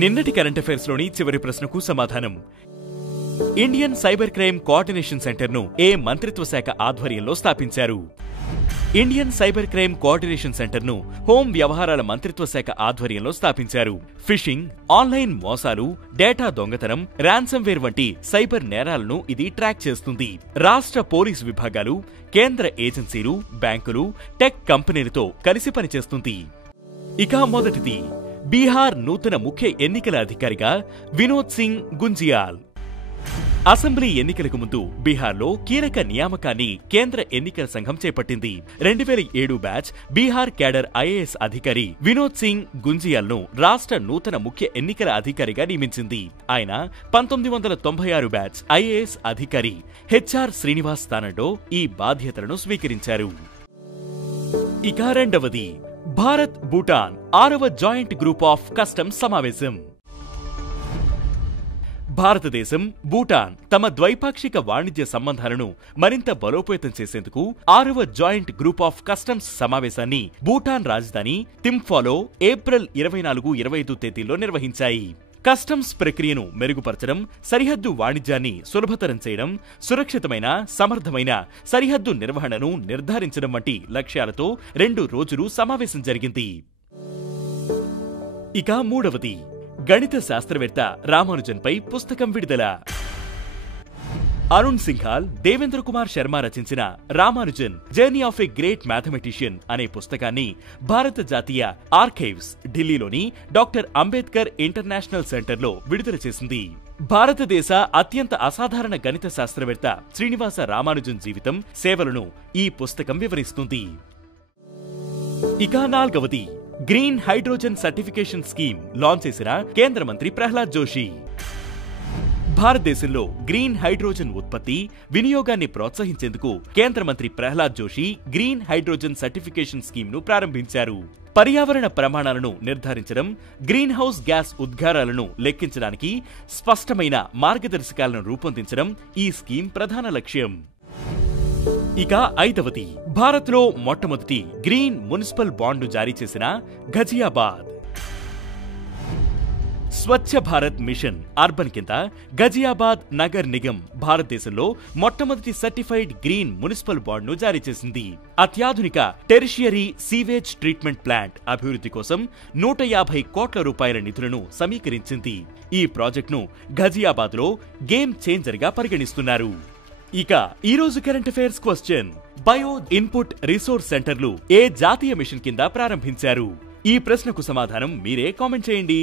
నిన్నటి current affairs లోని చివరి ప్రశ్నకు సమాధానం. Indian cyber crime coordination centre ను ఏ మంత్రిత్వ శాఖ ఆధ్వర్యంలో స్థాపించారు? Indian cyber crime coordination centre ను హోం వ్యవహారాల మంత్రిత్వ శాఖ ఆధ్వర్యంలో స్థాపించారు. ఫిషింగ్, ఆన్లైన్ మోసాలు, డేటా దొంగతనం, ర్యాన్సమ్వేర్ వంటి సైబర్ నేరాలను ఇది ట్రాక్ చేస్తుంది. రాష్ట్ర పోలీసు విభాగాలు, కేంద్ర ఏజెన్సీలు, బ్యాంకులు, టెక్ కంపెనీలతో కలిసి పనిచేస్తుంది. ఇక మొదటిది, బీహార్ నూతన ముఖ్య ఎన్నికల అధికారిగా వినోద్ సింగ్ గుంజియాల్. అసెంబ్లీ ఎన్నికలకు ముందు బీహార్లో కీలక నియామకాన్ని కేంద్ర ఎన్నికల సంఘం చేపట్టింది. 2007 బ్యాచ్ బీహార్ క్యాడర్ ఐఏఎస్ అధికారి వినోద్ సింగ్ గుంజియాల్ ను రాష్ట్ర నూతన ముఖ్య ఎన్నికల అధికారిగా నియమించింది. ఆయన 1996 బ్యాచ్ ఐఏఎస్ అధికారి హెచ్ఆర్ శ్రీనివాస్ స్థానంలో ఈ బాధ్యతలను స్వీకరించారు. ఇక రెండవది, భారత్ భూటాన్ 6వ జాయింట్ గ్రూప్ ఆఫ్ కస్టమ్స్ సమావేశం. భారతదేశం, భూటాన్ తమ ద్వైపాక్షిక వాణిజ్య సంబంధాలను మరింత బలోపేతం చేసేందుకు 6వ జాయింట్ గ్రూప్ ఆఫ్ కస్టమ్స్ సమావేశాన్ని భూటాన్ రాజధాని థింఫాలో ఏప్రిల్ 24-25 తేదీల్లో నిర్వహించాయి. కస్టమ్స్ ప్రక్రియను మెరుగుపరచడం, సరిహద్దు వాణిజ్యాన్ని సులభతరం చేయడం, సురక్షితమైన, సమర్థమైన సరిహద్దు నిర్వహణను నిర్ధారించడం వంటి లక్ష్యాలతో 2 రోజులు సమావేశం జరిగింది. ఇక మూడవది, గణిత శాస్త్రవేత్త రామానుజన్పై పుస్తకం విడుదల. అరుణ్ సింఘాల్, దేవేంద్ర కుమార్ శర్మ రచించిన Ramanujan journey of a great mathematician అనే పుస్తకాన్ని భారత జాతీయ ఆర్కైవ్స్ ఢిల్లీలోని డాక్టర్ అంబేద్కర్ ఇంటర్నేషనల్ సెంటర్లో విడుదల చేసింది. భారతదేశ అత్యంత అసాధారణ గణిత శాస్త్రవేత్త శ్రీనివాస రామానుజన్ జీవితం, సేవలను ఈ పుస్తకం వివరిస్తుంది. ఇక నాల్గవది, green hydrogen certification scheme launch చేసిన కేంద్ర మంత్రి ప్రహ్లాద్ జోషి. భారతదేశంలో గ్రీన్ హైడ్రోజన్ ఉత్పత్తి, వినియోగాన్ని ప్రోత్సహించేందుకు కేంద్ర మంత్రి Prahlad Joshi green hydrogen certification scheme ను ప్రారంభించారు. పర్యావరణ ప్రమాణాలను నిర్ధారించడం, గ్రీన్ హౌస్ గ్యాస్ ఉద్గారాలను లెక్కించడానికి స్పష్టమైన మార్గదర్శకాలను రూపొందించడం ఈ స్కీమ్ ప్రధాన లక్ష్యం. ఇక ఐదవది, భారత్లో మొట్టమొదటి గ్రీన్ మున్సిపల్ బాండ్ను జారీ చేసిన ఘజియాబాద్. స్వచ్ఛ భారత్ మిషన్ అర్బన్ కింద ఘజియాబాద్ నగర్ నిగమ్ భారతదేశంలో మొట్టమొదటి సర్టిఫైడ్ గ్రీన్ మున్సిపల్ బాండ్ను జారీ చేసింది. అత్యాధునిక టెరిషియరీ సీవేజ్ ట్రీట్మెంట్ ప్లాంట్ అభివృద్ధి కోసం 150 కోట్ల రూపాయల నిధులను సమీకరించింది. ఈ ప్రాజెక్టును ఘజియాబాద్ లో గేమ్ చేంజర్ గా పరిగణిస్తున్నారు. ఇక ఈ రోజు current affairs question, bio input resource సెంటర్లు ఏ జాతీయ మిషన్ కింద ప్రారంభించారు? ఈ ప్రశ్నకు సమాధానం మీరే కామెంట్ చేయండి.